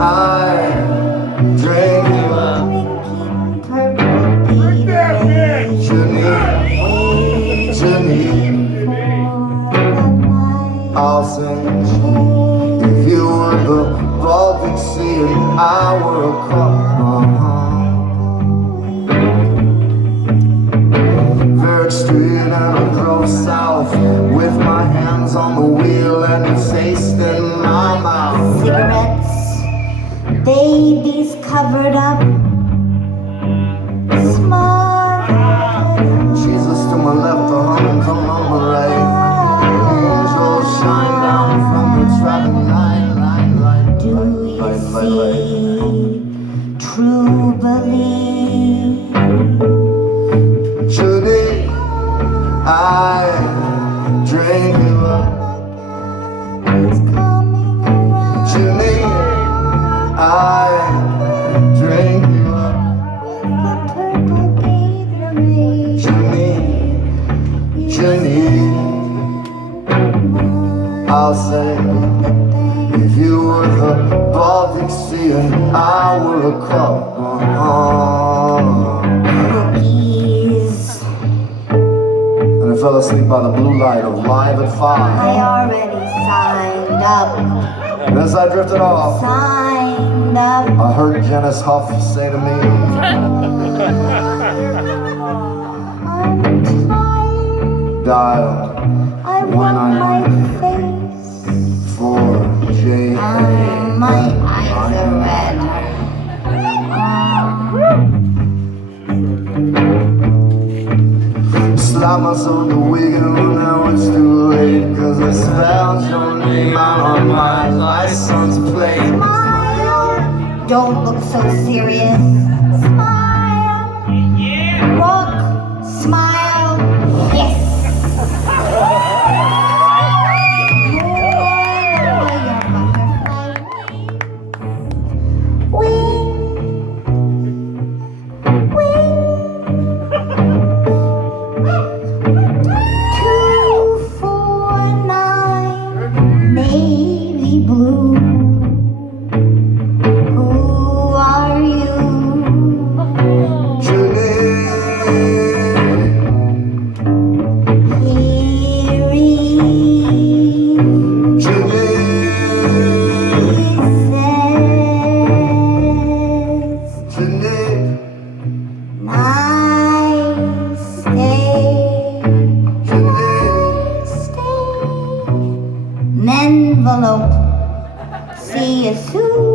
I drink you up. Janine, Janine, I'll sing. If you were the Baltic Sea and I were a cup, Very Street and I drove south with my hands on the wheel and your taste in my mouth. Cigarettes, babies covered up, smile. Jesus to my left, the humming drum on my right. Angels shine down from the traffic light. Do you see true belief? Judy, I drink you up. Janine, I drink you up. Janine, I'll say, if you were the Baltic Sea and I were a cup. Cookies. And I fell asleep by the blue light of Live at 5. I already signed up. And as I drifted off, Signed up. I heard Janice Huff say to me, I'm tired. dial I want my face. 4J. My eyes are red. Slap myself in the wig and now it's too late, 'cause I spelled your name out on my license plate. Smile. Don't look so serious. Smile. Rock. Smile. Yes. Envelope. See you soon.